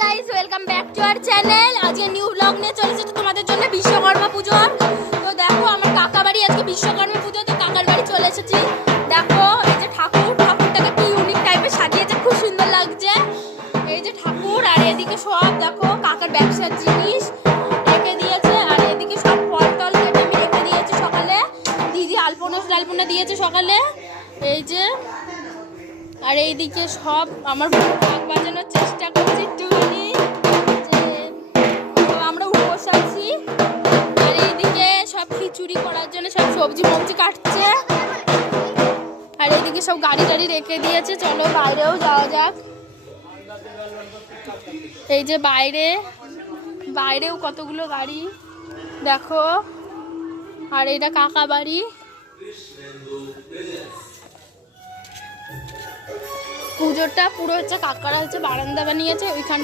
Guys, welcome back to our channel. আজকে new blog নিয়ে চলেছে তো তোমাদের জন্য বিশ্বকর্মা পুজো। তো দেখো আমার কাকা বাড়ি আজকে বিশ্বকর্মা পুজো, তো কাকার বাড়ি চলে এসেছি। দেখো এই যে ঠাকুরটাকে কি ইউনিক টাইপের সাজিয়েছে, খুব সুন্দর লাগছে। এই যে ঠাকুর, আর এদিকে সব দেখো কাকার ব্যবসার জিনিস রেখে দিয়েছে, আর এদিকে সব ফল টল কেটে আমি রেখে দিয়েছি। সকালে দিদি আলপনা দিয়েছে সকালে, এই যে। আর এইদিকে সব আমার ঢাক বাজানোর চেষ্টা করছি একটুখানি, যে আমরা উপোস আছি। আর এইদিকে সব খিচুড়ি করার জন্য সব সবজি মবজি কাটছে। আর এইদিকে সব গাড়ি টাড়ি রেখে দিয়েছে। চলো বাইরেও যাওয়া যাক। এই যে বাইরেও কতগুলো গাড়ি দেখো। আর এটা কাকা বাড়ি। পুজোটা পুরো হচ্ছে কাকারা হচ্ছে বারান্দা বানিয়েছে ওইখান।